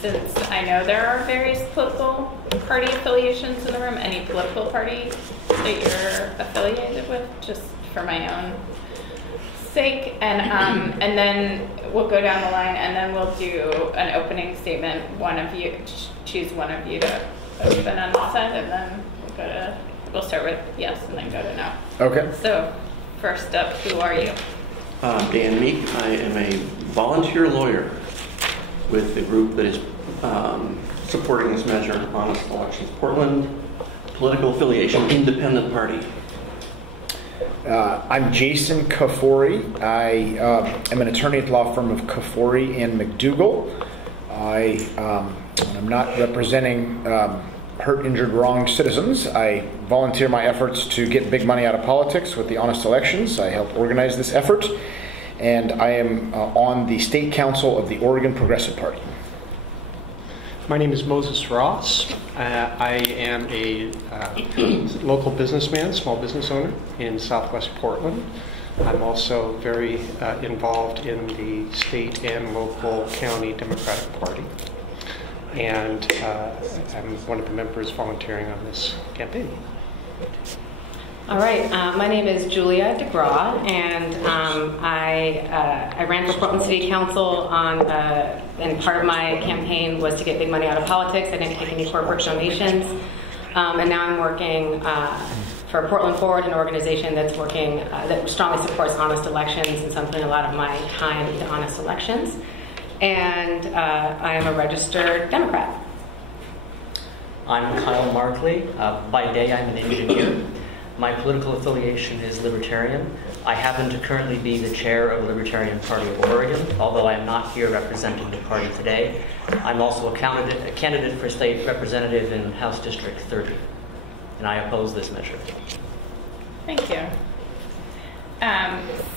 since I know there are various political party affiliations in the room, any political party that you're affiliated with, just for my own sake, and then we'll go down the line, and then we'll do an opening statement. One of you, choose one of you to open on this side, and then we'll start with yes, and then go to no. Okay. So, first up, who are you? Dan Meek. I am a volunteer lawyer with the group that is supporting this measure, Honest Elections Portland, political affiliation, independent party. I'm Jason Kafoury. I am an attorney at the law firm of Kafoury and McDougall. When I'm not representing hurt, injured, wronged citizens, I volunteer my efforts to get big money out of politics with the Honest Elections. I help organize this effort, and I am on the State Council of the Oregon Progressive Party. My name is Moses Ross. I am a local businessman, small business owner in Southwest Portland. I'm also very involved in the state and local county Democratic Party. And I'm one of the members volunteering on this campaign. All right, my name is Julia DeGraw, and I ran for Portland City Council and part of my campaign was to get big money out of politics. I didn't take any corporate donations, and now I'm working for Portland Forward, an organization that's working that strongly supports honest elections, and so I'm putting a lot of my time into honest elections. And I am a registered Democrat. I'm Kyle Markley. By day, I'm an engineer. My political affiliation is Libertarian. I happen to currently be the chair of the Libertarian Party of Oregon, although I am not here representing the party today. I'm also a candidate for state representative in House District 30, and I oppose this measure. Thank you.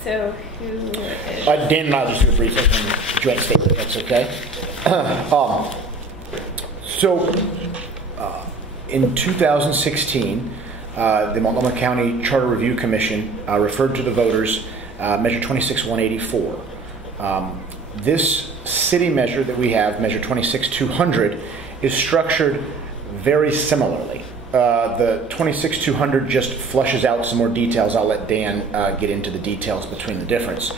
So who is... Dan and I will just do a brief opening joint statement, if that's okay. In 2016, the Multnomah County Charter Review Commission referred to the voters Measure 26-184. This city measure that we have, Measure 26-200, is structured very similarly. The 26-200 just flushes out some more details. I'll let Dan get into the details between the difference.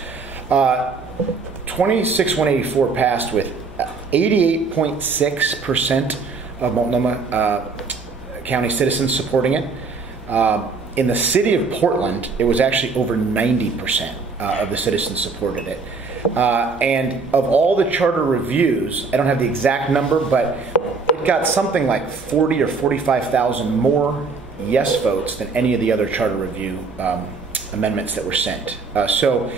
26-184 passed with 88.6% of Multnomah County citizens supporting it. In the city of Portland, it was actually over 90% of the citizens supported it. And of all the charter reviews, I don't have the exact number, but it got something like 40 or 45,000 more yes votes than any of the other charter review amendments that were sent. So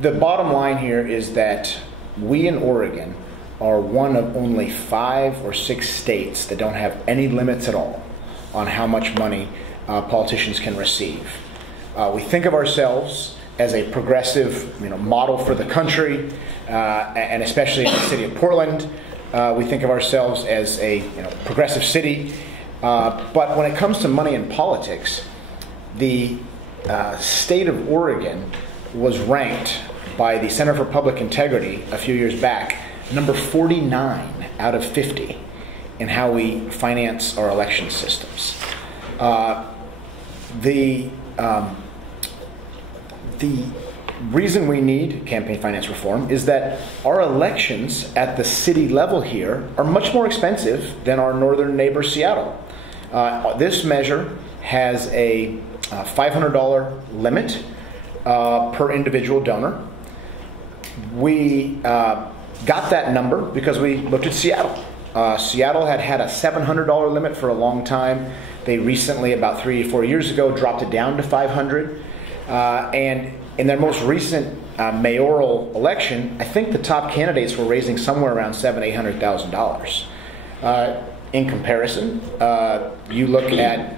the bottom line here is that we in Oregon are one of only 5 or 6 states that don't have any limits at all on how much money politicians can receive. We think of ourselves as a progressive, model for the country, and especially in the city of Portland, we think of ourselves as a progressive city. But when it comes to money in politics, the state of Oregon was ranked by the Center for Public Integrity a few years back, number 49 out of 50 in how we finance our election systems. The reason we need campaign finance reform is that our elections at the city level here are much more expensive than our northern neighbor Seattle. This measure has a $500 limit per individual donor. We got that number because we looked at Seattle. Seattle had a $700 limit for a long time. They recently, about 3 or 4 years ago, dropped it down to $500. And in their most recent mayoral election, I think the top candidates were raising somewhere around $700,000, $800,000. In comparison, you look at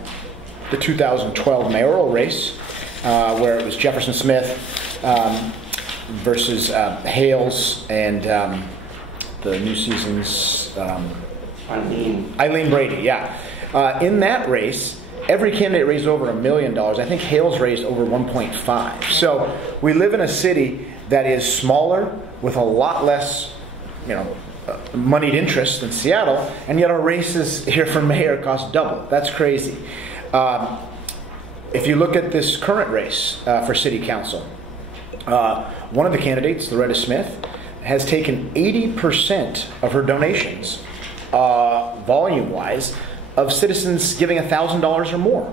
the 2012 mayoral race, where it was Jefferson Smith versus Hales and the New Season's Eileen Brady. Yeah, in that race, every candidate raised over $1 million. I think Hales raised over 1.5. So we live in a city that is smaller with a lot less, moneyed interest than Seattle, and yet our races here for mayor cost double. That's crazy. If you look at this current race for city council, one of the candidates, Loretta Smith, has taken 80% of her donations, volume-wise, of citizens giving $1,000 or more.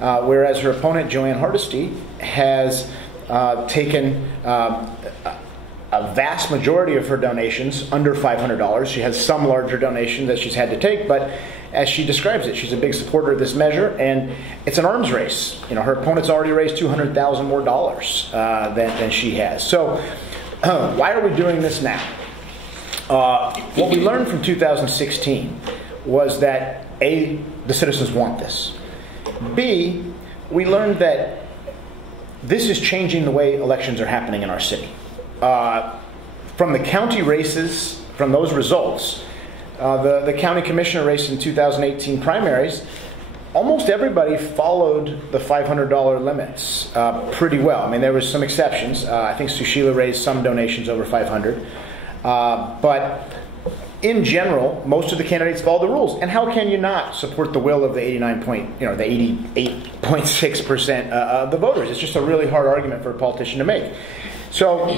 Whereas her opponent, Joanne Hardesty, has taken a vast majority of her donations under $500. She has some larger donations that she's had to take, but as she describes it, she's a big supporter of this measure, and it's an arms race. Her opponent's already raised $200,000 more than she has. So why are we doing this now? What we learned from 2016 was that A, the citizens want this. B, we learned that this is changing the way elections are happening in our city. From the county races, from those results, the county commissioner race in 2018 primaries, almost everybody followed the $500 limits pretty well. I mean, there was some exceptions. I think Sushila raised some donations over $500. But in general, most of the candidates followed the rules. And how can you not support the will of the 88.6% of the voters? It's just a really hard argument for a politician to make. So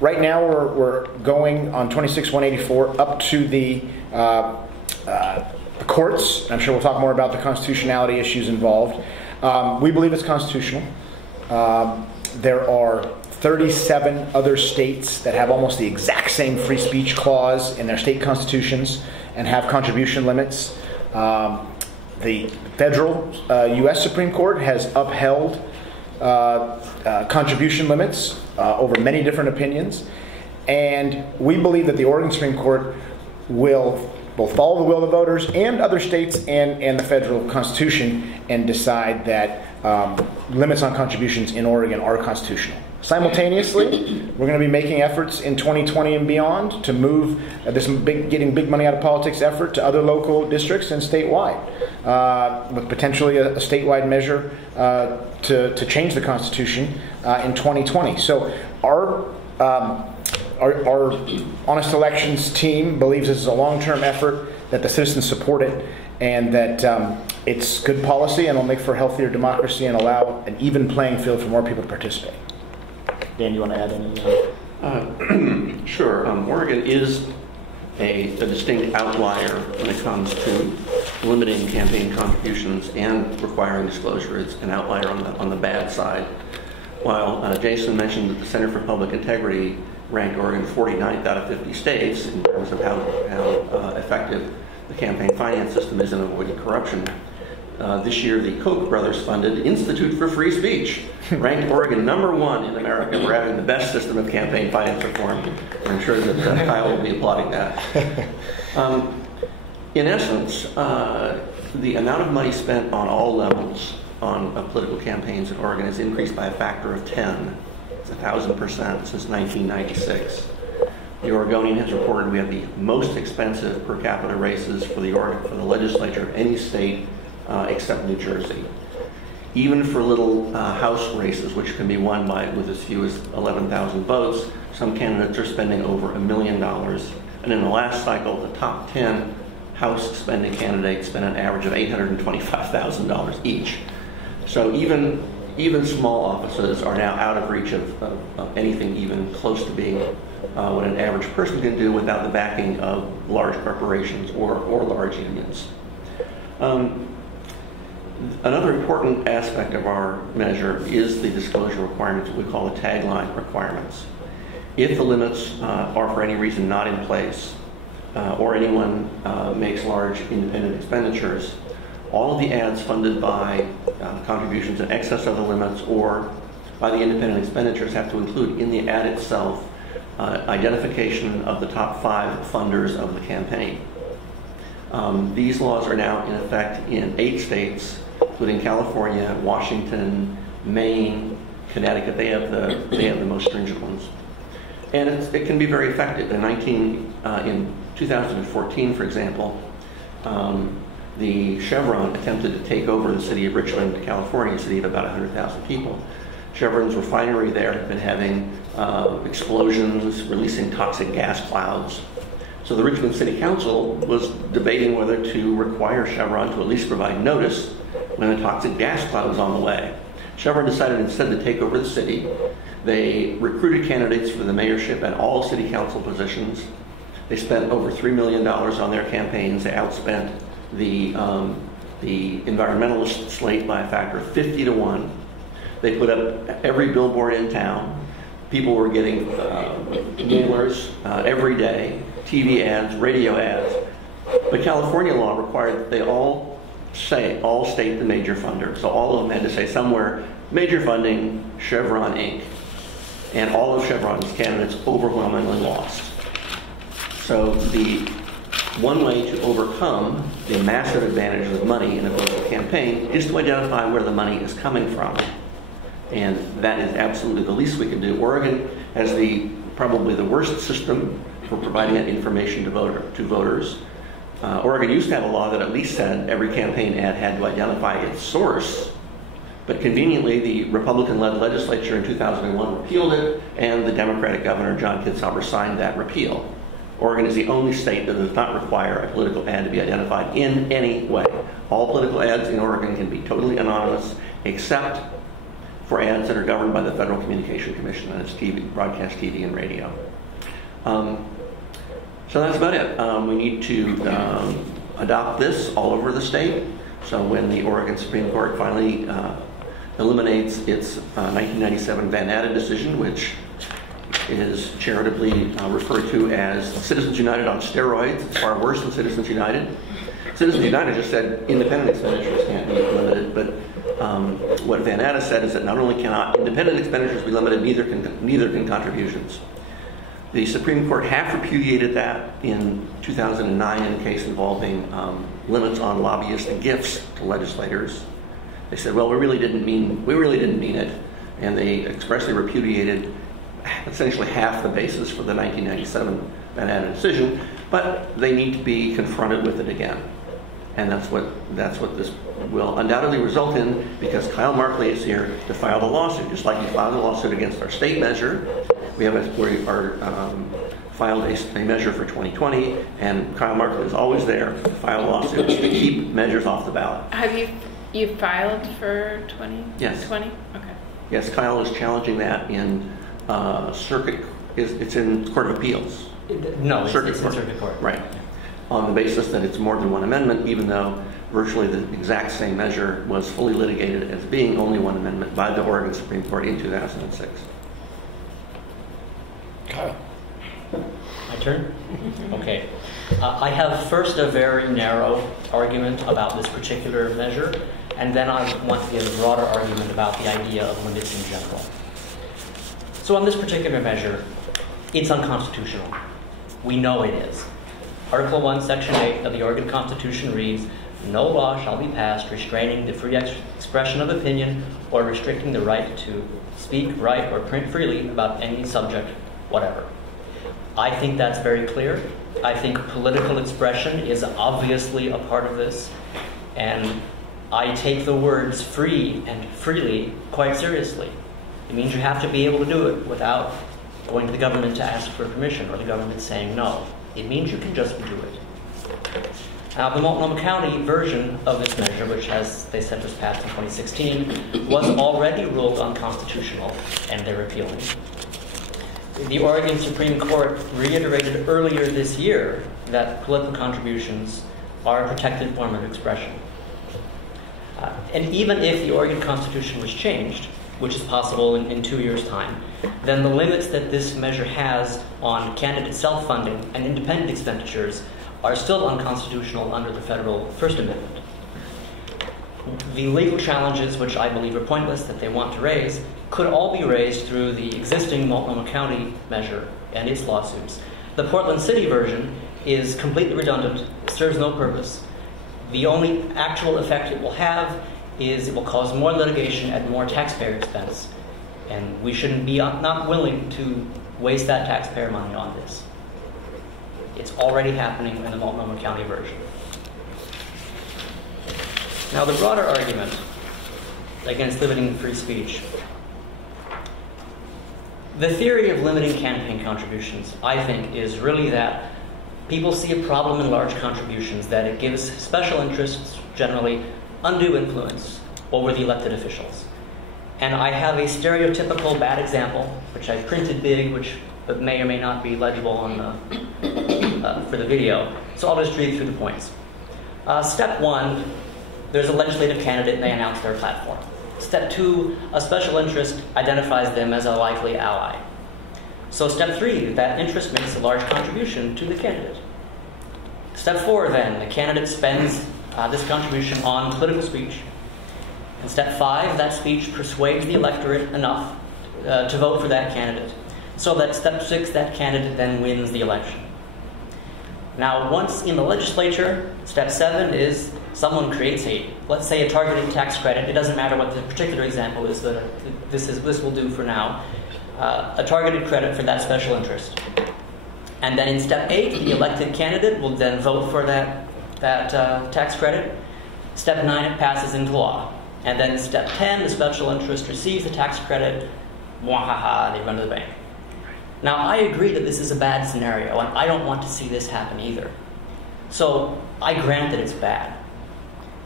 right now we're going on 26-184 up to the courts. I'm sure we'll talk more about the constitutionality issues involved. We believe it's constitutional. There are 37 other states that have almost the exact same free speech clause in their state constitutions and have contribution limits. The federal U.S. Supreme Court has upheld contribution limits over many different opinions. And we believe that the Oregon Supreme Court will both follow the will of the voters and other states and the federal constitution and decide that limits on contributions in Oregon are constitutional. Simultaneously, we're going to be making efforts in 2020 and beyond to move this getting big money out of politics effort to other local districts and statewide, with potentially a statewide measure to change the Constitution in 2020. So our Honest Elections team believes this is a long-term effort, that the citizens support it, and that it's good policy and will make for a healthier democracy and allow an even playing field for more people to participate. Dan, you want to add any? Sure. Oregon is a distinct outlier when it comes to limiting campaign contributions and requiring disclosure. It's an outlier on the bad side. While Jason mentioned that the Center for Public Integrity ranked Oregon 49th out of 50 states in terms of how effective the campaign finance system is in avoiding corruption. This year, the Koch brothers funded Institute for Free Speech ranked Oregon #1 in America for having the best system of campaign finance reform. I'm sure that Kyle will be applauding that. In essence, the amount of money spent on all levels on political campaigns in Oregon has increased by a factor of 10. It's 1,000% since 1996. The Oregonian has reported we have the most expensive per capita races for the legislature of any state except New Jersey. Even for little House races, which can be won with as few as 11,000 votes, some candidates are spending over $1 million. And in the last cycle, the top 10 House spending candidates spent an average of $825,000 each. So even small offices are now out of reach of anything even close to being what an average person can do without the backing of large corporations or large unions. Another important aspect of our measure is the disclosure requirements, what we call the tagline requirements. If the limits are for any reason not in place, or anyone makes large independent expenditures, all of the ads funded by contributions in excess of the limits or by the independent expenditures have to include in the ad itself identification of the top 5 funders of the campaign. These laws are now in effect in 8 states, including California, Washington, Maine, Connecticut. They have the most stringent ones, and it can be very effective. In 2014, for example, the Chevron attempted to take over the city of Richland, California, a city of about 100,000 people. Chevron's refinery there had been having explosions, releasing toxic gas clouds. So the Richmond City Council was debating whether to require Chevron to at least provide notice when a toxic gas cloud was on the way. Chevron decided instead to take over the city. They recruited candidates for the mayorship and all city council positions. They spent over $3 million on their campaigns. They outspent the environmentalist slate by a factor of 50 to 1. They put up every billboard in town. People were getting mailers every day, TV ads, radio ads. But California law required that they all state the major funder. So all of them had to say somewhere, major funding, Chevron Inc. And all of Chevron's candidates overwhelmingly lost. So the one way to overcome the massive advantage of money in a political campaign is to identify where the money is coming from. And that is absolutely the least we can do. Oregon has probably the worst system for providing that information to voters. Oregon used to have a law that at least said every campaign ad had to identify its source. But conveniently, the Republican-led legislature in 2001 repealed it, and the Democratic governor, John Kitzhaber, signed that repeal. Oregon is the only state that does not require a political ad to be identified in any way. All political ads in Oregon can be totally anonymous, except for ads that are governed by the Federal Communication Commission, and it's TV, broadcast TV and radio. So that's about it. We need to adopt this all over the state. So when the Oregon Supreme Court finally eliminates its 1997 Van Natta decision, which is charitably referred to as Citizens United on steroids, it's far worse than Citizens United. Citizens United just said independent expenditures can't be limited, but what Van Natta said is that not only cannot independent expenditures be limited, neither can contributions. The Supreme Court half repudiated that in 2009 in a case involving limits on lobbyist gifts to legislators. They said, well, we really didn't mean it, and they expressly repudiated essentially half the basis for the 1997 Van Natta decision, but they need to be confronted with it again. And that's what this will undoubtedly result in, because Kyle Markley is here to file the lawsuit. Just like he filed a lawsuit against our state measure, we filed a measure for 2020, and Kyle Markley is always there to file lawsuits to keep measures off the ballot. Have you filed for 2020? Yes. Okay. Yes, Kyle is challenging that in it's in Court of Appeals. No, it's in Circuit Court. Right. On the basis that it's more than one amendment, even though virtually the exact same measure was fully litigated as being only one amendment by the Oregon Supreme Court in 2006. Kyle. My turn? Okay. I have first a very narrow argument about this particular measure, and then I want to give a broader argument about the idea of limits in general. So on this particular measure, it's unconstitutional. We know it is. Article 1, Section 8 of the Oregon Constitution reads, "No law shall be passed restraining the free expression of opinion or restricting the right to speak, write, or print freely about any subject, whatever." I think that's very clear. I think political expression is obviously a part of this, and I take the words free and freely quite seriously. It means you have to be able to do it without going to the government to ask for permission or the government saying no. It means you can just do it. Now, the Multnomah County version of this measure, which, as they said, was passed in 2016, was already ruled unconstitutional, and they're appealing. The Oregon Supreme Court reiterated earlier this year that political contributions are a protected form of expression. And even if the Oregon Constitution was changed, which is possible in 2 years' time, then the limits that this measure has on candidate self-funding and independent expenditures are still unconstitutional under the federal First Amendment. The legal challenges, which I believe are pointless, that they want to raise, could all be raised through the existing Multnomah County measure and its lawsuits. The Portland City version is completely redundant, serves no purpose. The only actual effect it will have is it will cause more litigation at more taxpayer expense. And we shouldn't be not willing to waste that taxpayer money on this. It's already happening in the Multnomah County version. Now, the broader argument against limiting free speech. The theory of limiting campaign contributions, I think, is really that People see a problem in large contributions that it gives special interests, generally, undue influence over the elected officials. And I have a stereotypical bad example, which I printed big, which may or may not be legible on the, for the video. So I'll just read through the points. Step 1, there's a legislative candidate and they announce their platform. Step 2, a special interest identifies them as a likely ally. So step 3, that interest makes a large contribution to the candidate. Step 4, then, the candidate spends this contribution on political speech. And step 5, that speech persuades the electorate enough to vote for that candidate. So that step 6, that candidate then wins the election. Now, once in the legislature, step 7 is someone creates let's say a targeted tax credit. It doesn't matter what the particular example is that this will do for now. A targeted credit for that special interest. And then in step 8, the elected candidate will then vote for that tax credit. Step 9, it passes into law. And then step 10, the special interest receives the tax credit. Mwahaha, they run to the bank. Now, I agree that this is a bad scenario, and I don't want to see this happen either. So I grant that it's bad.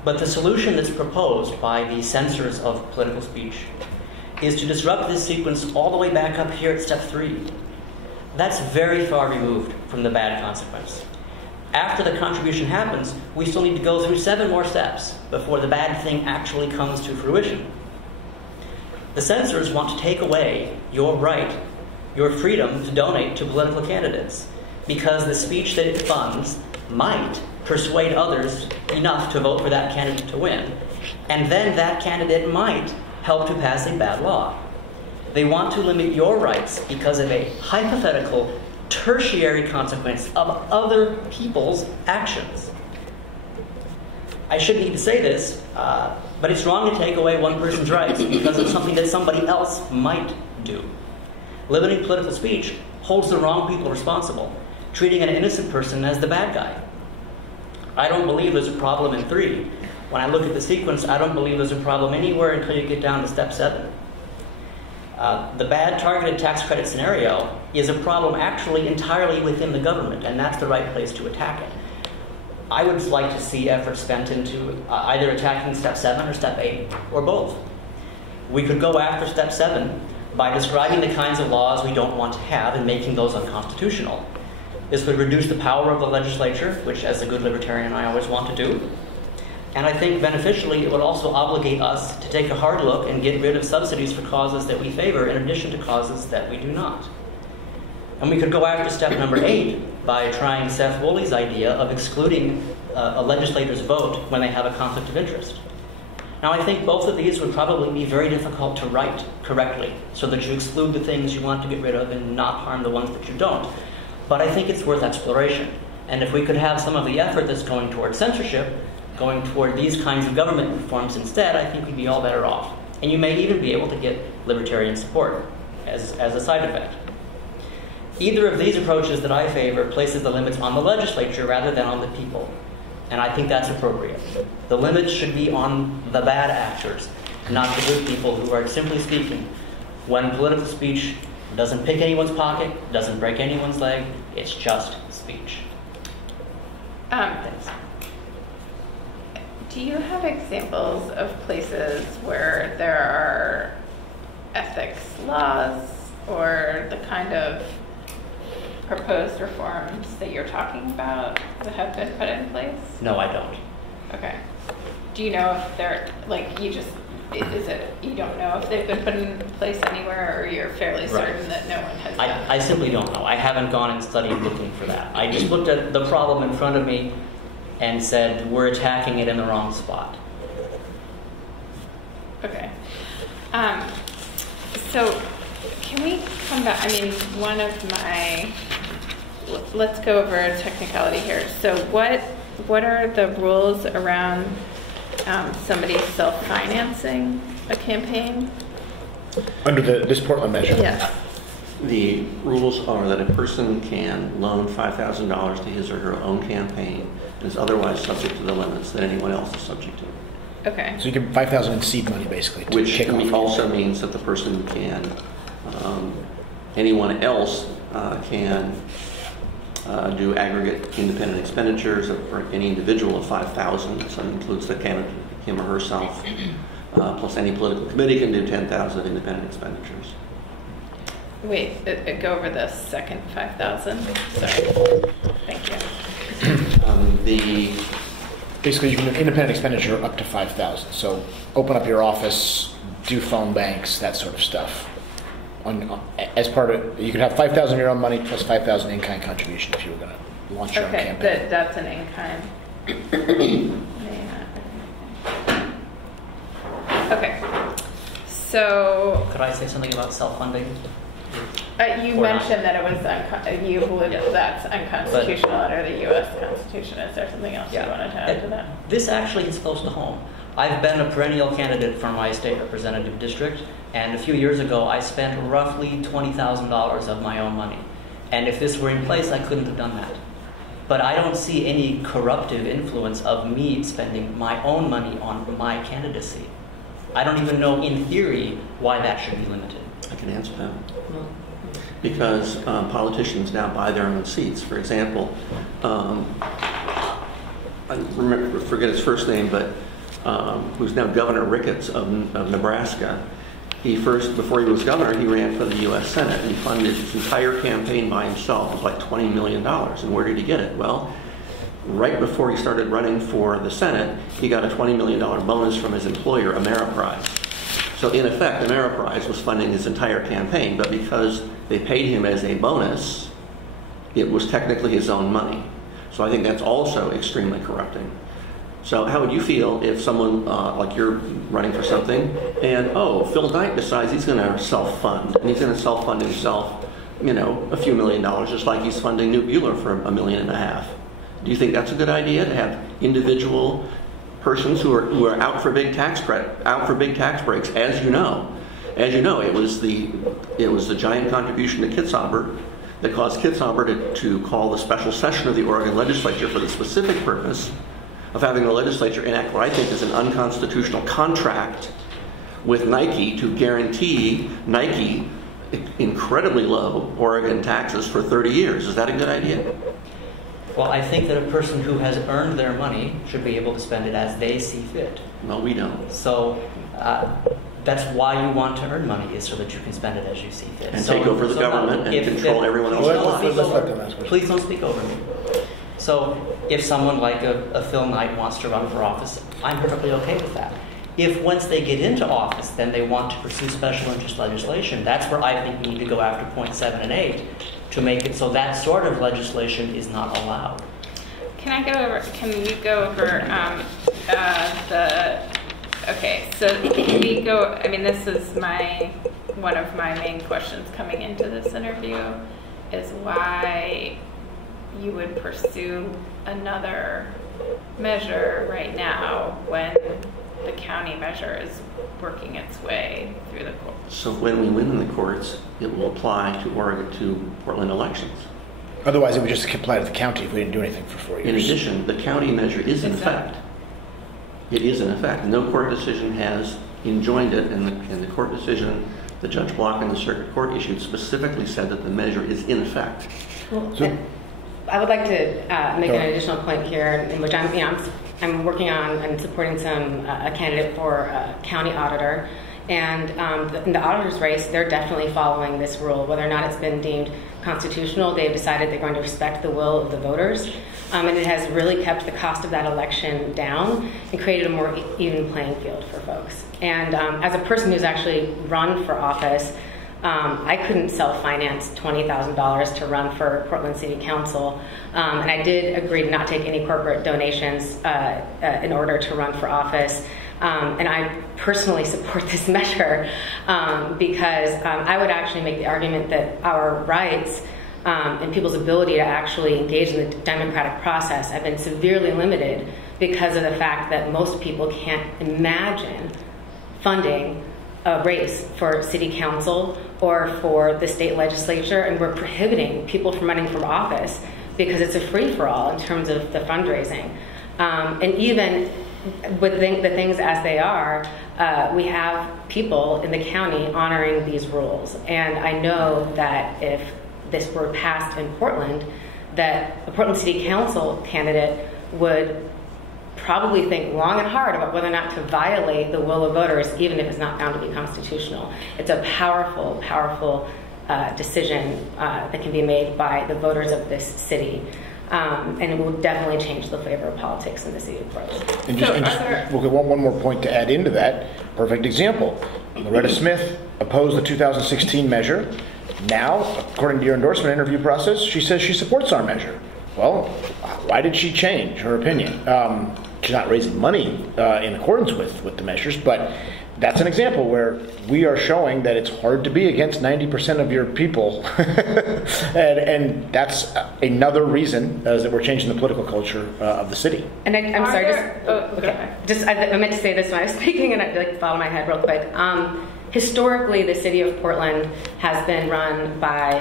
But the solution that's proposed by the censors of political speech is to disrupt this sequence all the way back up here at step 3. That's very far removed from the bad consequence. After the contribution happens, we still need to go through 7 more steps before the bad thing actually comes to fruition. The censors want to take away your right, your freedom to donate to political candidates, because the speech that it funds might persuade others enough to vote for that candidate to win, and then that candidate might help to pass a bad law. They want to limit your rights because of a hypothetical tertiary consequence of other people's actions. I shouldn't need to say this, but it's wrong to take away one person's rights because of something that somebody else might do. Limiting political speech holds the wrong people responsible, treating an innocent person as the bad guy. I don't believe there's a problem in 3. When I look at the sequence, I don't believe there's a problem anywhere until you get down to step 7. The bad targeted tax credit scenario is a problem actually entirely within the government, and that's the right place to attack it. I would like to see effort spent into either attacking step 7 or step 8, or both. We could go after step 7 by describing the kinds of laws we don't want to have and making those unconstitutional. This would reduce the power of the legislature, which as a good libertarian I always want to do. And I think beneficially it would also obligate us to take a hard look and get rid of subsidies for causes that we favor in addition to causes that we do not. And we could go after step number 8 by trying Seth Woolley's idea of excluding a legislator's vote when they have a conflict of interest. Now, I think both of these would probably be very difficult to write correctly, so that you exclude the things you want to get rid of and not harm the ones that you don't. But I think it's worth exploration. And if we could have some of the effort that's going toward censorship going toward these kinds of government reforms instead, I think we'd be all better off. And you may even be able to get libertarian support as a side effect. Either of these approaches that I favor places the limits on the legislature rather than on the people. And I think that's appropriate. The limits should be on the bad actors, not the good people who are simply speaking. When political speech doesn't pick anyone's pocket, doesn't break anyone's leg, it's just speech. Thanks. Do you have examples of places where there are ethics laws or the kind of proposed reforms that you're talking about that have been put in place? No, I don't. Okay. Do you know if they're, like, you don't know if they've been put in place anywhere, or you're fairly certain that no one has done? I simply don't know. I haven't gone and studied looking for that. I just looked at the problem in front of me and said, we're attacking it in the wrong spot. Okay. So can we come back? I mean, let's go over a technicality here. So what are the rules around somebody self-financing a campaign? Under this Portland measure? Yes. The rules are that a person can loan $5,000 to his or her own campaign and is otherwise subject to the limits that anyone else is subject to. Okay. So you give $5,000 in seed money, basically, to Which kick off. also means that the person can, anyone else can do aggregate independent expenditures for any individual of $5,000. So that includes the candidate, him or herself, plus any political committee can do $10,000 independent expenditures. Wait, go over the second 5,000. Sorry. Thank you. Basically, you can do independent expenditure up to 5,000. So open up your office, do phone banks, that sort of stuff. As part of, you could have 5,000 of your own money plus 5,000 in-kind contribution if you were going to launch your own campaign. Okay, that's an in-kind. Okay, so Could I say something about self-funding? you Or mentioned that it was you believe that's unconstitutional under the U.S. Constitution. Is there something else you wanted to add to that? This actually is close to home. I've been a perennial candidate for my state representative district, and a few years ago I spent roughly $20,000 of my own money. And if this were in place, I couldn't have done that. But I don't see any corruptive influence of me spending my own money on my candidacy. I don't even know, in theory, why that should be limited. I can answer that. Because politicians now buy their own seats. For example, I forget his first name, but who's now Governor Ricketts of Nebraska. Before he was governor, he ran for the U.S. Senate, and he funded his entire campaign by himself. It was like $20 million. And where did he get it? Well, right before he started running for the Senate, he got a $20 million bonus from his employer, Ameriprise. So in effect, Ameriprise was funding his entire campaign, but because they paid him as a bonus, it was technically his own money. So I think that's also extremely corrupting. So how would you feel if someone, like you're running for something, and Phil Knight decides he's going to self-fund, and he's going to self-fund himself, a few $1 million, just like he's funding Newt Buehler for $1.5 million. Do you think that's a good idea to have individual persons who are out for big tax breaks? As you know, it was the giant contribution to Kitzhaber that caused Kitzhaber to call the special session of the Oregon legislature for the specific purpose of having the legislature enact what I think is an unconstitutional contract with Nike to guarantee Nike incredibly low Oregon taxes for 30 years. Is that a good idea? Well, I think that a person who has earned their money should be able to spend it as they see fit. No, we don't. So that's why you want to earn money, is so that you can spend it as you see fit. And take over the government and control everyone else. Please don't speak over me. So if someone like a Phil Knight wants to run for office, I'm perfectly okay with that. If once they get into office, then they want to pursue special interest legislation, that's where I think we need to go after points 7 and 8 to make it so that sort of legislation is not allowed. Can you go over okay, so we go, this is one of my main questions coming into this interview, is why you would pursue another measure right now when the county measure is working its way through the courts. So when we win in the courts, it will apply to Portland elections. Otherwise, it would just apply to the county if we didn't do anything for 4 years. In addition, the county measure is in effect. It is in effect. No court decision has enjoined it, and the court decision that Judge Block in the Circuit Court issued specifically said that the measure is in effect. Well, I would like to make an additional point here, in which I'm working on and supporting a candidate for a county auditor, and in the auditor's race, they're definitely following this rule. Whether or not it's been deemed constitutional, they've decided they're going to respect the will of the voters, and it has really kept the cost of that election down and created a more even playing field for folks. And as a person who's actually run for office, I couldn't self-finance $20,000 to run for Portland City Council, and I did agree to not take any corporate donations in order to run for office. And I personally support this measure because I would actually make the argument that our rights and people's ability to actually engage in the democratic process have been severely limited because of the fact that most people can't imagine funding a race for city council or for the state legislature, and we're prohibiting people from running for office because it's a free-for-all in terms of the fundraising. And even with the things as they are, we have people in the county honoring these rules. And I know that if this were passed in Portland, that a Portland City Council candidate would probably think long and hard about whether or not to violate the will of voters, even if it's not found to be constitutional. It's a powerful, powerful decision that can be made by the voters of this city. And it will definitely change the flavor of politics in the city of Portland. One more point to add into that. Perfect example. Loretta Smith opposed the 2016 measure. Now, according to your endorsement interview process, she says she supports our measure. Well, why did she change her opinion? She's not raising money in accordance with the measures, but that's an example where we are showing that it's hard to be against 90% of your people. and that's another reason that we're changing the political culture of the city. And I'm sorry, I meant to say this when I was speaking, and I feel like it fell out of my head real quick. Historically, the city of Portland has been run by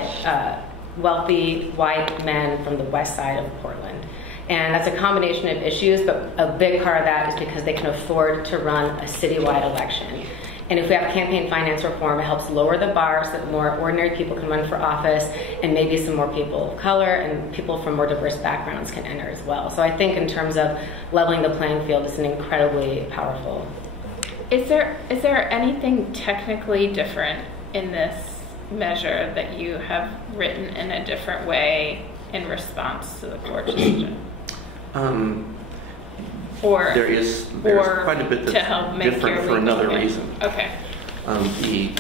wealthy white men from the west side of Portland. And that's a combination of issues, but a big part of that is because they can afford to run a citywide election. And if we have campaign finance reform, it helps lower the bar so that more ordinary people can run for office, and maybe some more people of color and people from more diverse backgrounds can enter as well. So I think in terms of leveling the playing field, it's an incredibly powerful. Is there anything technically different in this measure that you have written in a different way in response to the court decision? There's quite a bit that's different for another reason. Okay. The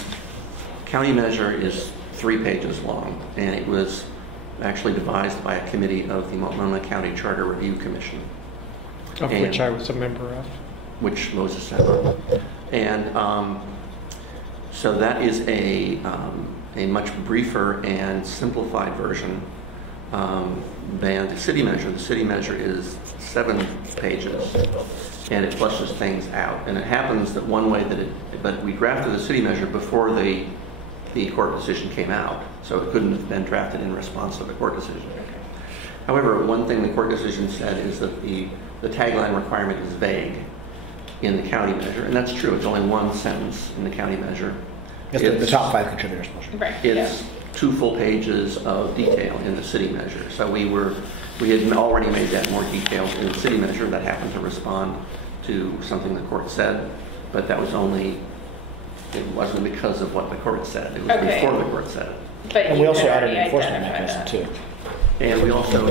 county measure is 3 pages long, and it was actually devised by a committee of the Multnomah County Charter Review Commission, of which I was a member of, which Moses sat on, and so that is a much briefer and simplified version than the city measure. The city measure is 7 pages, and it flushes things out. And it happens that one way but we drafted the city measure before the court decision came out, so it couldn't have been drafted in response to the court decision. However, one thing the court decision said is that the tagline requirement is vague in the county measure, and that's true. It's only 1 sentence in the county measure. It's the top 5 contributors portion. Right. It's 2 full pages of detail in the city measure. So we had already made that more detailed in the city measure. That happened to respond to something the court said, but that was it wasn't because of what the court said. It was before the court said it. And we also added an enforcement mechanism too. And we also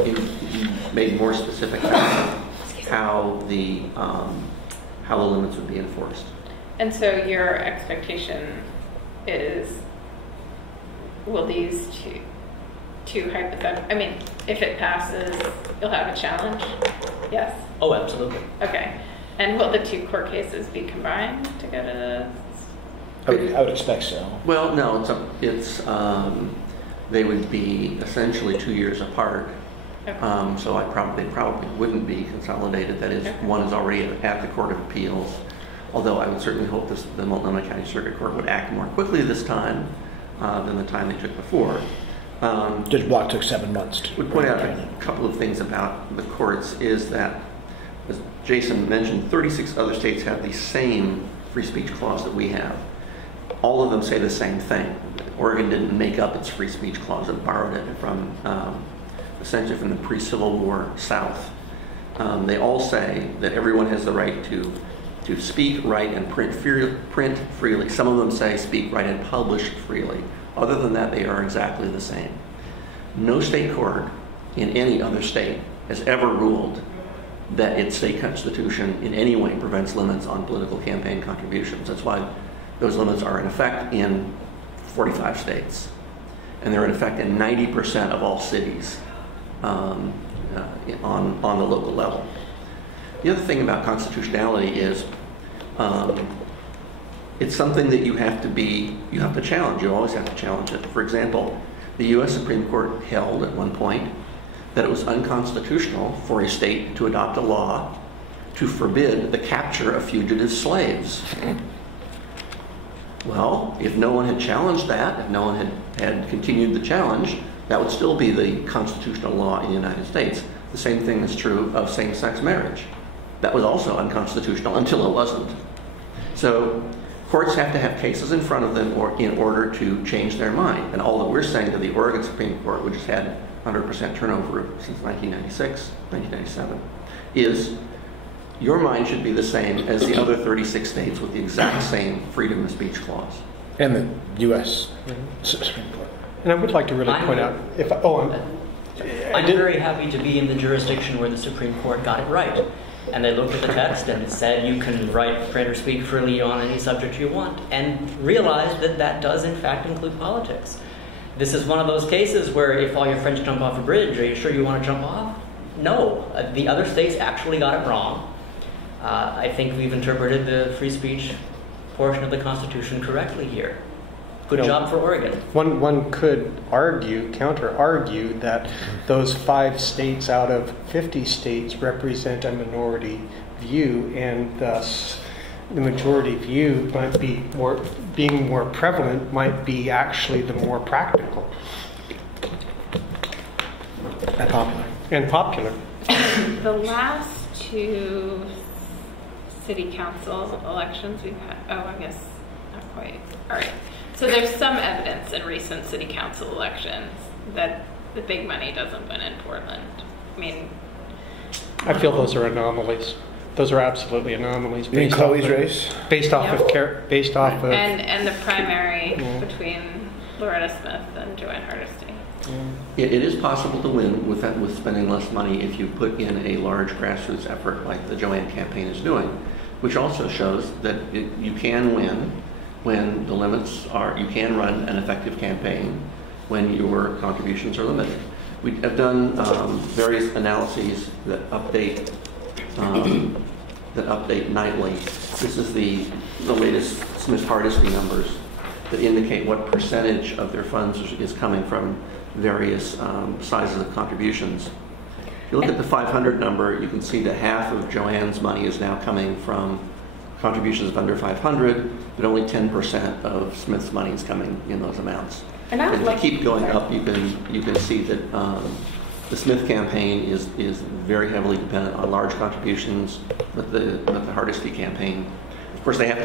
made more specific how the limits would be enforced. And so your expectation is, will these two hypothetical, I mean, if it passes, you'll have a challenge? Yes? Oh, absolutely. Okay. And will the 2 court cases be combined to go to the... I would expect so. Well, no, they would be essentially 2 years apart. Okay. So they probably wouldn't be consolidated. That is, one is already at the Court of Appeals. Although I would certainly hope the Multnomah County Circuit Court would act more quickly this time than the time they took before. Judge Block took 7 months. I would point out a couple of things about the courts is that, as Jason mentioned, 36 other states have the same free speech clause that we have. All of them say the same thing. Oregon didn't make up its free speech clause. It borrowed it from essentially from the pre-Civil War South. They all say that everyone has the right to speak, write, and print freely. Some of them say speak, write, and publish freely. Other than that, they are exactly the same. No state court in any other state has ever ruled that its state constitution in any way prevents limits on political campaign contributions. That's why those limits are in effect in 45 states. And they're in effect in 90% of all cities on the local level. The other thing about constitutionality is it's something that you have to challenge. You always have to challenge it. For example, the U.S. Supreme Court held at one point that it was unconstitutional for a state to adopt a law to forbid the capture of fugitive slaves. Well, if no one had challenged that, if no one had continued the challenge, that would still be the constitutional law in the United States. The same thing is true of same-sex marriage. That was also unconstitutional until it wasn't. So courts have to have cases in front of them in order to change their mind. And all that we're saying to the Oregon Supreme Court, which has had 100% turnover since 1996, 1997, is your mind should be the same as the other 36 states with the exact same freedom of speech clause. And the U.S. Supreme Court. And I would like to really point out, I'm very happy to be in the jurisdiction where the Supreme Court got it right. And they looked at the text and it said you can write, print, or speak freely on any subject you want, and realized that that does in fact include politics. This is one of those cases where if all your friends jump off a bridge, are you sure you want to jump off? No. The other states actually got it wrong. I think we've interpreted the free speech portion of the Constitution correctly here. Good job for Oregon. One could counter-argue that those 5 states out of 50 states represent a minority view, and thus the majority view might be being more prevalent might be actually the more practical. And popular. The last 2 city council elections we've had, I guess not quite. All right. So there's some evidence in recent city council elections that the big money doesn't win in Portland. I mean, I feel those are anomalies. Those are absolutely anomalies. In Chloe's race? Based off of... And the primary between Loretta Smith and Joanne Hardesty. It is possible to win with spending less money if you put in a large grassroots effort like the Joanne campaign is doing, which also shows that you can win when the limits are, you can run an effective campaign when your contributions are limited. We have done various analyses that update nightly. This is the latest Smith-Hardesty numbers that indicate what percentage of their funds is coming from various sizes of contributions. If you look at the 500 number, you can see that half of Joanne's money is now coming from contributions of under 500, but only 10% of Smith's money is coming in those amounts. And I would if you keep going up, you can see that the Smith campaign is very heavily dependent on large contributions, but the Hardesty campaign, of course, they have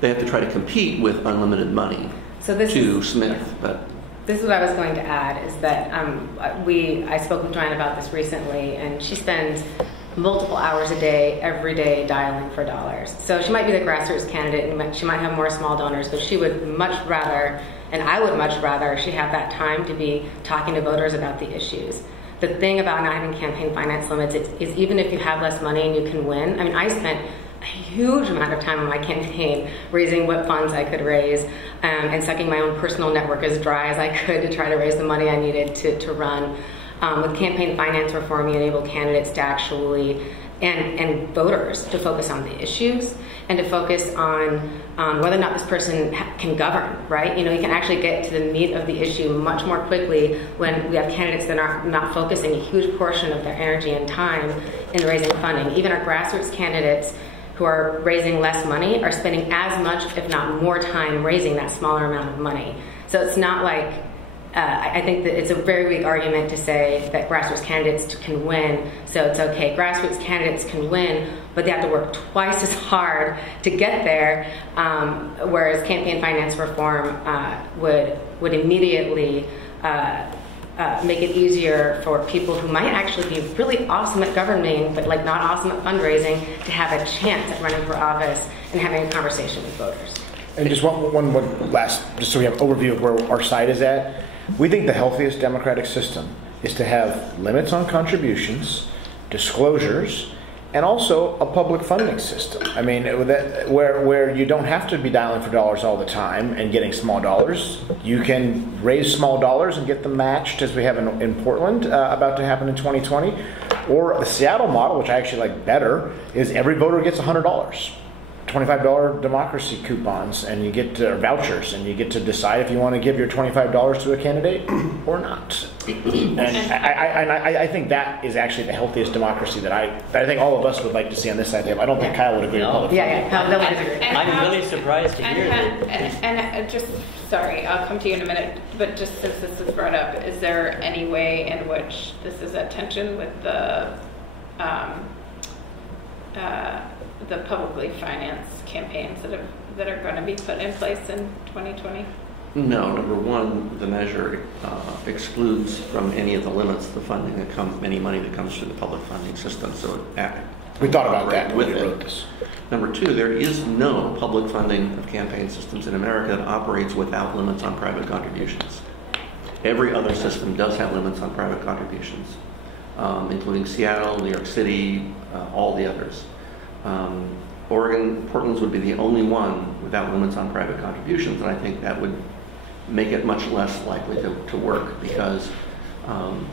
to try to compete with unlimited money to Smith, but. This is what I was going to add, is that I spoke with Joanne about this recently, and she spends multiple hours a day, every day, dialing for dollars. So she might be the grassroots candidate, and she might have more small donors, but she would much rather, and I would much rather, she have that time to be talking to voters about the issues. The thing about not having campaign finance limits is even if you have less money and you can win, I mean, I spent a huge amount of time on my campaign raising what funds I could raise and sucking my own personal network as dry as I could to try to raise the money I needed to run. With campaign finance reform, you enable candidates to actually, and voters, to focus on the issues and to focus on whether or not this person can govern, right? You know, you can actually get to the meat of the issue much more quickly when we have candidates that are not focusing a huge portion of their energy and time in raising funding. Even our grassroots candidates who are raising less money are spending as much, if not more time raising that smaller amount of money. So it's not like, I think that it's a very weak argument to say that grassroots candidates can win, so it's okay. Grassroots candidates can win, but they have to work twice as hard to get there, whereas campaign finance reform would immediately make it easier for people who might actually be really awesome at governing, but like not awesome at fundraising, to have a chance at running for office and having a conversation with voters. And just one last, just so we have an overview of where our side is at. We think the healthiest democratic system is to have limits on contributions, disclosures, and also a public funding system. I mean, where you don't have to be dialing for dollars all the time and getting small dollars. You can raise small dollars and get them matched, as we have in Portland, about to happen in 2020. Or the Seattle model, which I actually like better, is every voter gets $100. $25 democracy coupons, and you get vouchers, and you get to decide if you want to give your $25 to a candidate or not. And I think that is actually the healthiest democracy that I think all of us would like to see on this side. I don't think Kyle would agree with all of that. Kyle would agree. I'm really surprised to hear that. And just, sorry, I'll come to you in a minute, but just since this is brought up, is there any way in which this is at tension with the publicly financed campaigns that are going to be put in place in 2020? No, number one, the measure excludes from any of the limits the funding that comes, any money that comes through the public funding system. So We thought about that when with we it. wrote this. Number two, there is no public funding of campaign systems in America that operates without limits on private contributions. Every other system does have limits on private contributions, including Seattle, New York City, all the others. Oregon, Portland's would be the only one without limits on private contributions, and I think that would make it much less likely to work, because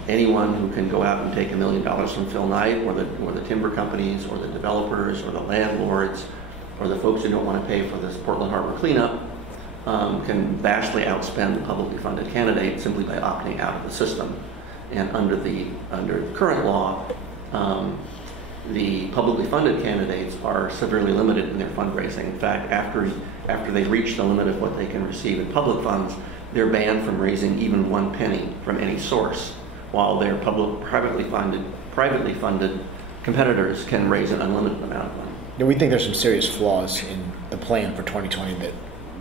anyone who can go out and take $1 million from Phil Knight, or the timber companies, or the developers, or the landlords, or the folks who don't want to pay for this Portland Harbor cleanup, can vastly outspend the publicly funded candidate simply by opting out of the system. And under the current law, the publicly funded candidates are severely limited in their fundraising. In fact, after they reach the limit of what they can receive in public funds, they're banned from raising even 1 penny from any source, while their privately funded competitors can raise an unlimited amount of money. Yeah, we think there's some serious flaws in the plan for 2020 that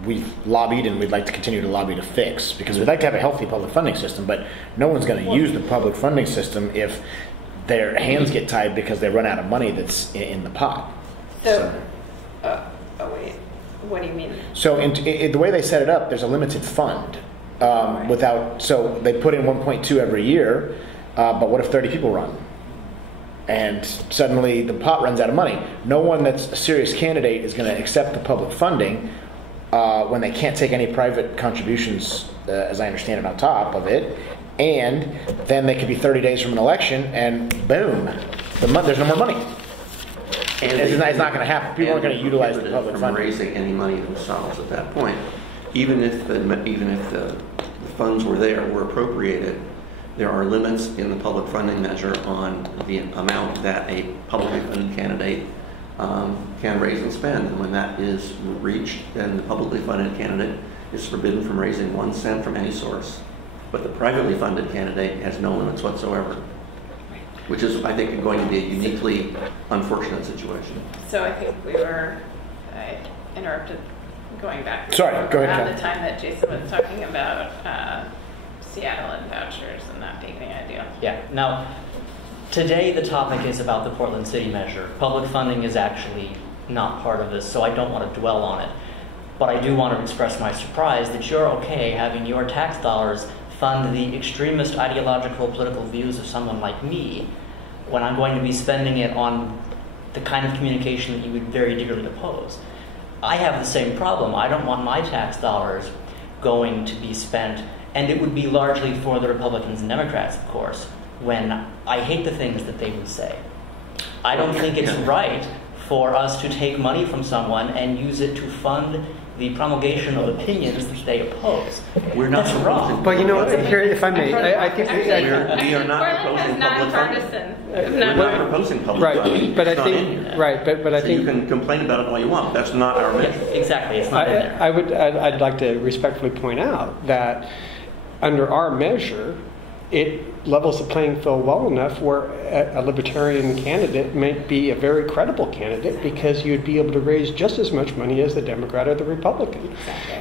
we've lobbied and we'd like to continue to lobby to fix, because we'd like to have a healthy public funding system, but no one's going to use the public funding system if their hands get tied because they run out of money that's in the pot. So, wait, what do you mean? So in the way they set it up, there's a limited fund. So they put in 1.2 every year, but what if 30 people run? And suddenly the pot runs out of money. No one that's a serious candidate is going to accept the public funding when they can't take any private contributions, as I understand it, on top of it. And then they could be 30 days from an election, and boom, there's no more money. And it's not going to happen. People aren't going to utilize the public from funding. raising any money themselves at that point. Even if the funds were appropriated, there are limits in the public funding measure on the amount that a publicly funded candidate can raise and spend. And when that is reached, then the publicly funded candidate is forbidden from raising 1 cent from any source. But the privately funded candidate has no limits whatsoever, which is, I think, going to be a uniquely unfortunate situation. So I think I interrupted going back. Sorry, go ahead, around Jen. the time that Jason was talking about Seattle and vouchers and that being the ideal. Yeah. Now, today the topic is about the Portland City measure. Public funding is actually not part of this, so I don't want to dwell on it. But I do want to express my surprise that you're okay having your tax dollars fund the extremist ideological political views of someone like me, when I'm going to be spending it on the kind of communication that you would very dearly oppose. I have the same problem. I don't want my tax dollars going to be spent, and it would be largely for the Republicans and Democrats, of course, when I hate the things that they would say. I don't think it's right for us to take money from someone and use it to fund the promulgation of opinions that they oppose. We're not That's wrong. But here, if I may, I think we are not Portland proposing has public funding. nonpartisan. We're not proposing public funding. but I It's not in think there. but I So think you can complain about it all you want. That's not our Yeah, measure. exactly. It's not in there. I'd like to respectfully point out that under our measure, it levels the playing field well enough where a libertarian candidate might be a very credible candidate, because you'd be able to raise just as much money as the Democrat or the Republican,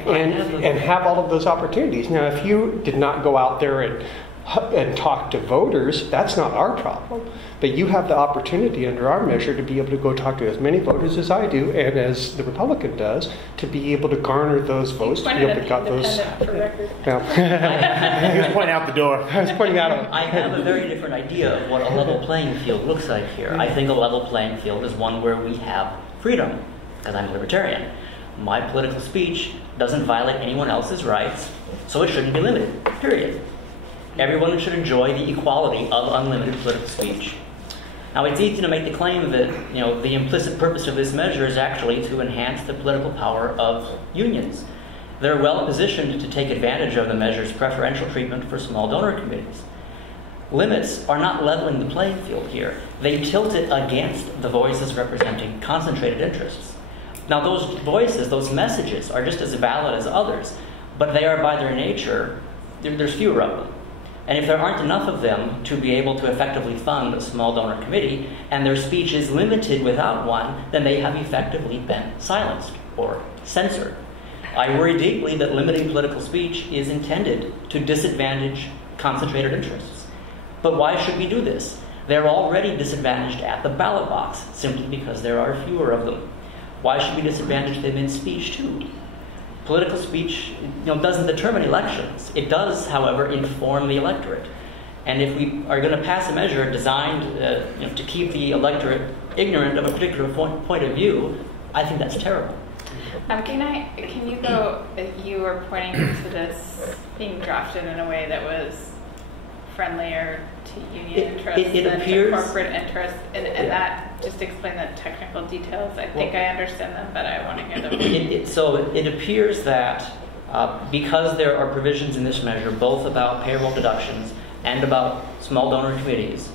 and have all of those opportunities. Now, if you did not go out there and talk to voters, that's not our problem. But you have the opportunity under our measure to be able to go talk to as many voters as I do and as the Republican does, to be able to garner those votes, to be able to got those. For record. Yeah. He was pointing out the door. I was pointing out. I have a very different idea of what a level playing field looks like here. I think a level playing field is one where we have freedom, because I'm a libertarian. My political speech doesn't violate anyone else's rights, so it shouldn't be limited, period. Everyone should enjoy the equality of unlimited political speech. Now, it's easy to make the claim that, the implicit purpose of this measure is actually to enhance the political power of unions. They're well positioned to take advantage of the measure's preferential treatment for small donor committees. Limits are not leveling the playing field here. They tilt it against the voices representing concentrated interests. Now, those voices, those messages, are just as valid as others, but they are by their nature, there's fewer of them. And if there aren't enough of them to be able to effectively fund a small donor committee, and their speech is limited without one, then they have effectively been silenced or censored. I worry deeply that limiting political speech is intended to disadvantage concentrated interests. But why should we do this? They're already disadvantaged at the ballot box simply because there are fewer of them. Why should we disadvantage them in speech too? Political speech, doesn't determine elections. It does, however, inform the electorate. And if we are going to pass a measure designed to keep the electorate ignorant of a particular point of view, I think that's terrible. Can you go, you were pointing to this being drafted in a way that was friendlier to union interests than to corporate interests, and that, just explain the technical details. I think I understand them, but I want to hear them. So it appears that because there are provisions in this measure, both about payroll deductions and about small donor committees,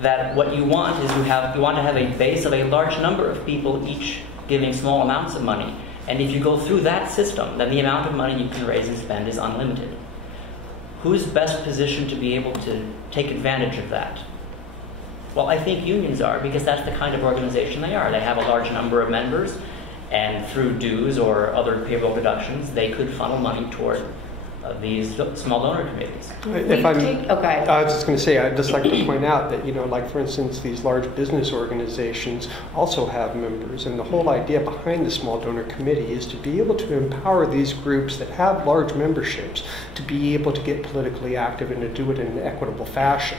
that what you want is you want to have a base of a large number of people each giving small amounts of money. And if you go through that system, then the amount of money you can raise and spend is unlimited. Who's best positioned to be able to take advantage of that? Well, I think unions are, because that's the kind of organization they are. They have a large number of members, and through dues or other payroll deductions, they could funnel money toward these small donor committees. I was just going to say, I'd just like to point out that, like for instance, these large business organizations also have members, and the whole idea behind the small donor committee is to be able to empower these groups that have large memberships to be able to get politically active and to do it in an equitable fashion.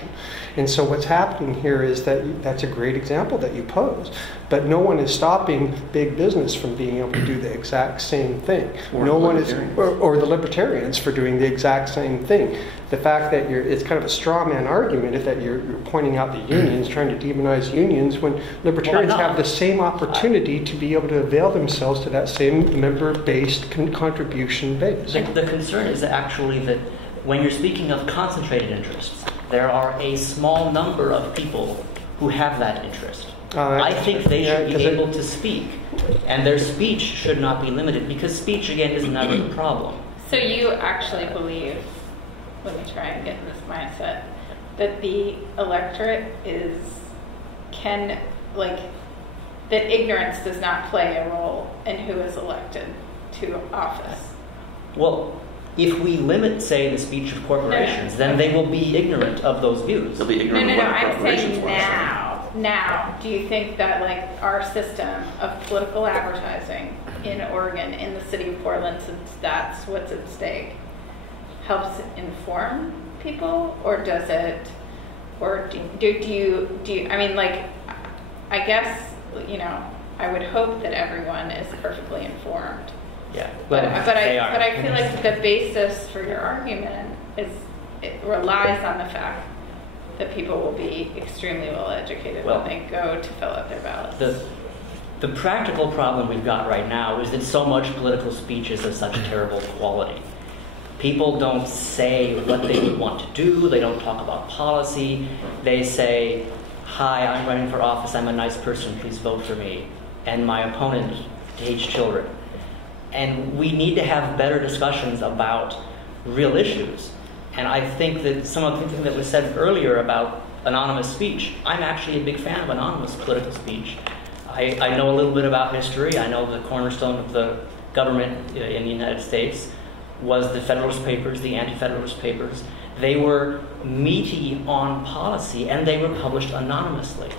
And so what's happening here is that that's a great example that you pose, but no one is stopping big business from being able to do the exact same thing. No one is, or the libertarians for doing the exact same thing. The fact that it's kind of a straw man argument is that you're pointing out the unions, trying to demonize unions, when libertarians have the same opportunity to be able to avail themselves to that same member-based contribution base. The concern is actually that when you're speaking of concentrated interests, there are a small number of people who have that interest. I think they should be able to speak, and their speech should not be limited, because speech, again, is never the problem. So you actually believe, let me try and get in this mindset, that the electorate that ignorance does not play a role in who is elected to office? Well, if we limit, say, the speech of corporations, then they will be ignorant of those views. They'll be ignorant of what I'm saying now. Now, do you think that our system of political advertising in Oregon, in the city of Portland, since that's what's at stake, helps inform people, or does it, or do you? I mean, I guess I would hope that everyone is perfectly informed. Yeah, but I feel like the basis for your argument it relies on the fact that people will be extremely well educated when they go to fill out their ballots. The practical problem we've got right now is that so much political speech is of such terrible quality. People don't say what they would want to do. They don't talk about policy. They say, "Hi, I'm running for office. I'm a nice person. Please vote for me." And my opponent hates children. And we need to have better discussions about real issues. And I think that some of the things that was said earlier about anonymous speech, I'm actually a big fan of anonymous political speech. I know a little bit about history. I know the cornerstone of the government in the United States was the Federalist Papers, the Anti-Federalist Papers. They were meaty on policy, and they were published anonymously.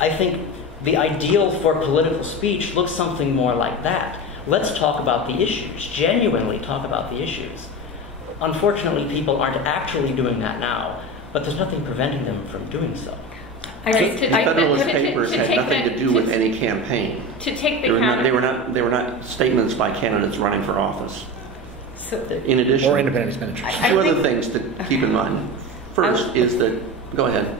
I think the ideal for political speech looks something more like that. Let's talk about the issues, genuinely talk about the issues. Unfortunately, people aren't actually doing that now, but there's nothing preventing them from doing so. The Federalist Papers had nothing to do with any campaign. To take the they were not statements by candidates running for office. So, in addition, or independent expenditures. Two other things to keep in mind. First is that, go ahead.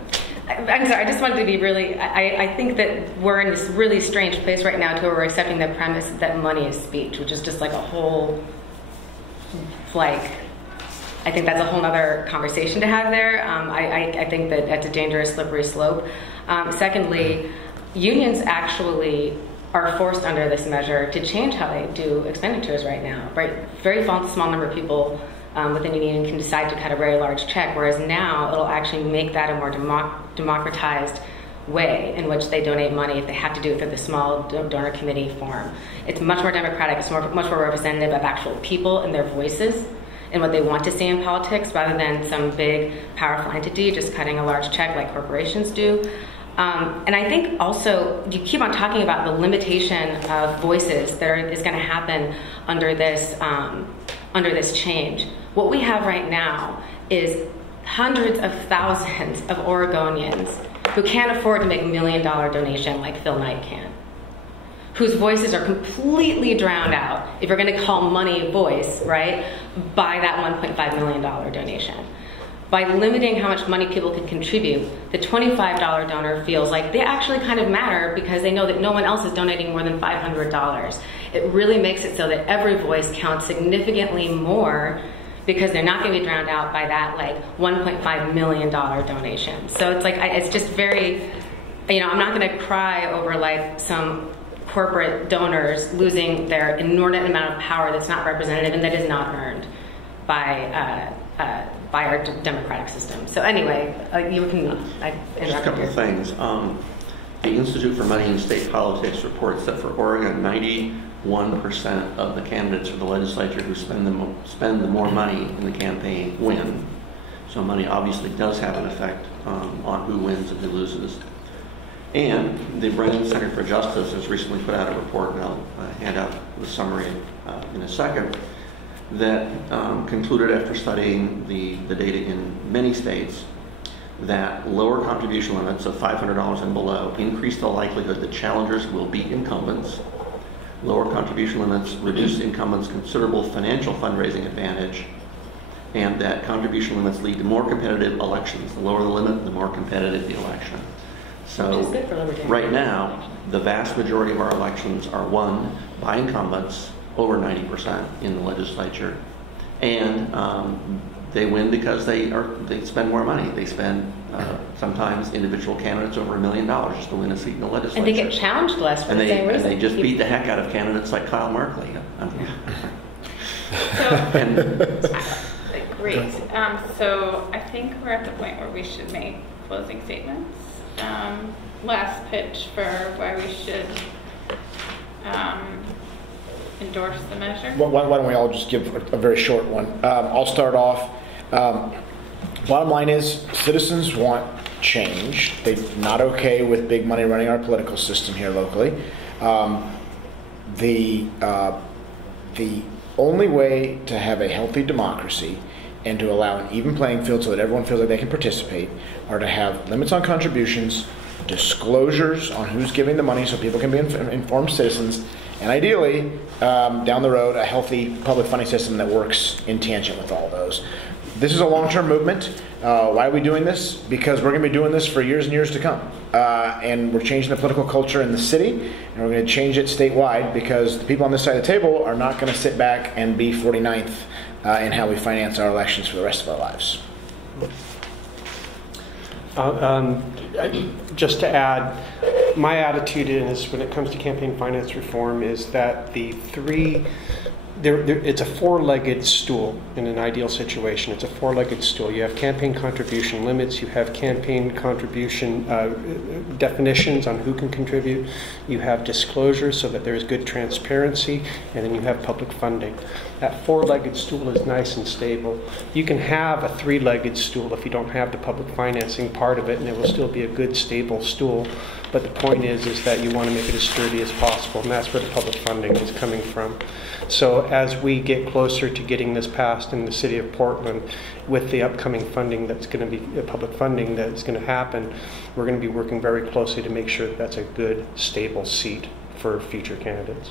I'm sorry, I just wanted to be really, I think that we're in this really strange place right now to where we're accepting the premise that money is speech, which is just like a whole, I think that's a whole other conversation to have there. I think that that's a dangerous, slippery slope. Secondly, unions actually are forced under this measure to change how they do expenditures right now. Right, very small number of people within a union can decide to cut a very large check, whereas now it'll actually make that a more democratized way in which they donate money if they have to do it through the small donor committee form. It's much more democratic, it's much more representative of actual people and their voices and what they want to see in politics, rather than some big, powerful entity just cutting a large check like corporations do. And I think also, you keep on talking about the limitation of voices that is going to happen under this change. What we have right now is hundreds of thousands of Oregonians who can't afford to make $1 million donation like Phil Knight can, whose voices are completely drowned out, if you're going to call money voice, right, by that $1.5 million donation. By limiting how much money people can contribute, the $25 donor feels like they actually kind of matter because they know that no one else is donating more than $500. It really makes it so that every voice counts significantly more, because they're not going to be drowned out by that like $1.5 million donation. So it's like, it's just very, I'm not going to cry over like some corporate donors losing their inordinate amount of power that's not representative and that is not earned by our democratic system. So anyway, you can. Just a couple of things. The Institute for Money and State Politics reports that for Oregon, 91% of the candidates for the legislature who spend the more money in the campaign win. So money obviously does have an effect on who wins and who loses. And the Brennan Center for Justice has recently put out a report, and I'll hand out the summary in a second, that concluded after studying the data in many states that lower contribution limits of $500 and below increase the likelihood that challengers will beat incumbents. Lower contribution limits reduce incumbents' considerable financial fundraising advantage, and that contribution limits lead to more competitive elections. The lower the limit, the more competitive the election. So right now, the vast majority of our elections are won by incumbents, over 90% in the legislature, and they win because they spend more money. They spend sometimes individual candidates over $1 million just to win a seat in the legislature. And they get challenged less for the same reason. And they just beat the heck out of candidates like Kyle Markley. Great. So I think we're at the point where we should make closing statements. Last pitch for why we should endorse the measure. Why don't we all just give a very short one? I'll start off. Bottom line is, citizens want change. They're not okay with big money running our political system here locally. The only way to have a healthy democracy and to allow an even playing field so that everyone feels like they can participate are to have limits on contributions, disclosures on who's giving the money so people can be informed citizens, and ideally, down the road, a healthy public funding system that works in tangent with all those. This is a long-term movement. Why are we doing this? Because we're going to be doing this for years and years to come. And we're changing the political culture in the city, and we're going to change it statewide, because the people on this side of the table are not going to sit back and be 49th in how we finance our elections for the rest of our lives. Just to add, my attitude is, when it comes to campaign finance reform, is that it's a four-legged stool in an ideal situation. It's a four-legged stool. You have campaign contribution limits, you have campaign contribution definitions on who can contribute, you have disclosures so that there is good transparency, and then you have public funding. That four-legged stool is nice and stable. You can have a three-legged stool if you don't have the public financing part of it, and it will still be a good, stable stool. But the point is that you want to make it as sturdy as possible, and that's where the public funding is coming from. So as we get closer to getting this passed in the city of Portland, with the upcoming funding that's going to be public funding that's going to happen, we're going to be working very closely to make sure that that's a good, stable seat for future candidates.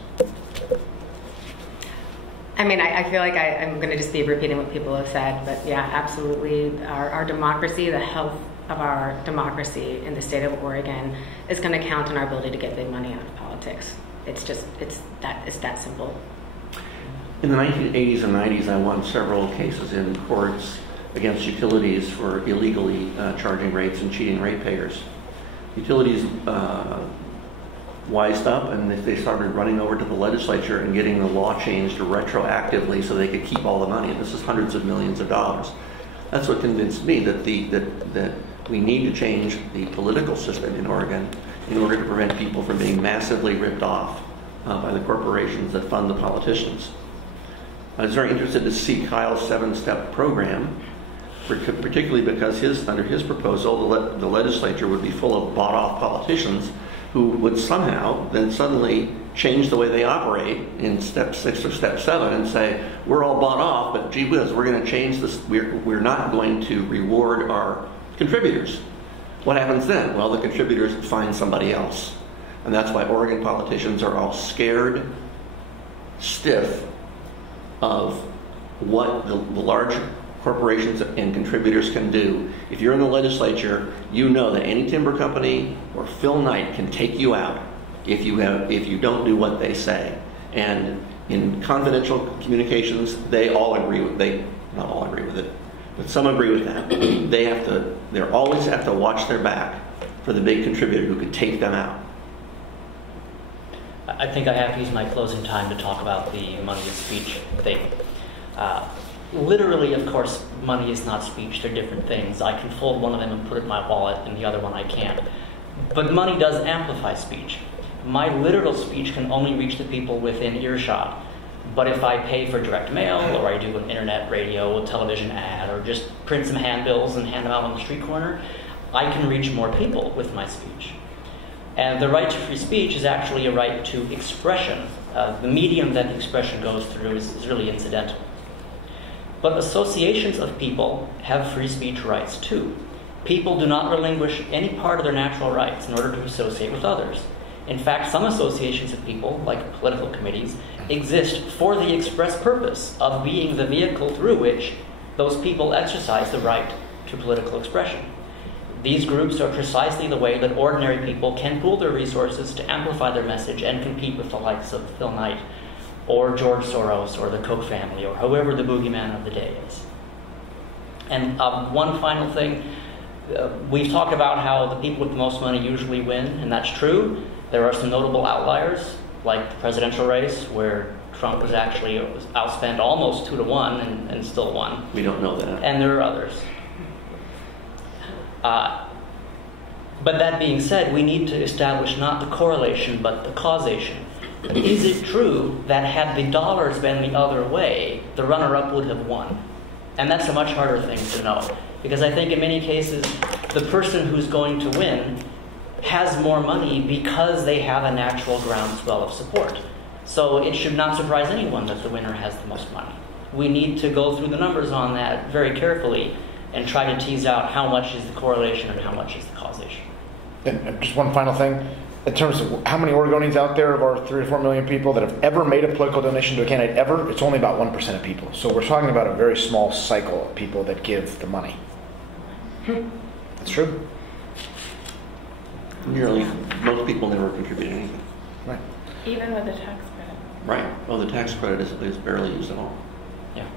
I mean, I feel like I'm going to just be repeating what people have said, but yeah, absolutely. Our democracy, the health of our democracy in the state of Oregon is going to count on our ability to get big money out of politics. It's that simple. In the 1980s and 90s, I won several cases in courts against utilities for illegally charging rates and cheating ratepayers. Utilities wised up, and if they started running over to the legislature and getting the law changed retroactively so they could keep all the money, and this is hundreds of millions of dollars. That's what convinced me that We need to change the political system in Oregon in order to prevent people from being massively ripped off by the corporations that fund the politicians. I was very interested to see Kyle's 7-step program, particularly because under his proposal, the legislature would be full of bought-off politicians who would somehow then suddenly change the way they operate in step 6 or step 7 and say, we're all bought off, but gee whiz, we're going to change this. We're not going to reward our contributors. What happens then? Well, the contributors find somebody else. And that's why Oregon politicians are all scared, stiff of what the large corporations and contributors can do. If you're in the legislature, you know that any timber company or Phil Knight can take you out if you don't do what they say. And in confidential communications, they all agree with not all agree with it, but some agree with that. They always have to watch their back for the big contributor who could take them out. I think I have to use my closing time to talk about the money is speech thing. Literally, of course, money is not speech. They're different things. I can fold one of them and put it in my wallet, and the other one I can't. But money does amplify speech. My literal speech can only reach the people within earshot. But if I pay for direct mail, or I do an internet, radio, television ad, or just print some handbills and hand them out on the street corner, I can reach more people with my speech. And the right to free speech is actually a right to expression. The medium that the expression goes through is really incidental. But associations of people have free speech rights too. People do not relinquish any part of their natural rights in order to associate with others. In fact, some associations of people, like political committees, exist for the express purpose of being the vehicle through which those people exercise the right to political expression. These groups are precisely the way that ordinary people can pool their resources to amplify their message and compete with the likes of Phil Knight or George Soros or the Koch family or whoever the boogeyman of the day is. And one final thing, we've talked about how the people with the most money usually win, and that's true. There are some notable outliers, like the presidential race, where Trump was actually outspent almost 2-1 and still won. We don't know that. And there are others. But that being said, we need to establish not the correlation, but the causation. Is it true that had the dollars been the other way, the runner-up would have won? And that's a much harder thing to know. Because I think in many cases, the person who's going to win has more money because they have a natural groundswell of support. So it should not surprise anyone that the winner has the most money. We need to go through the numbers on that very carefully and try to tease out how much is the correlation and how much is the causation. And just one final thing. In terms of how many Oregonians out there of our 3 to 4 million people that have ever made a political donation to a candidate ever, it's only about 1% of people. So we're talking about a very small cycle of people that give the money. That's true. Nearly, most people never contribute anything. Right. Even with the tax credit. Right. Well, the tax credit is barely used at all. Yeah.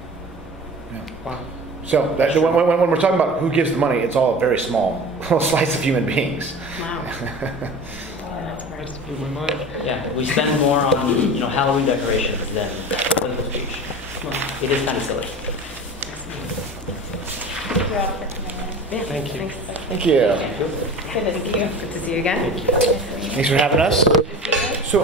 Wow. So when we're talking about who gives the money, it's all a very small little slice of human beings. Wow. I just blew my mind. Yeah, we spend more on Halloween decorations than political speech. It is kind of silly. Thank you all for coming in. Yeah, Thank you. Thanks. Thank you. Good to see you. Good to see you again. Thanks for having us. So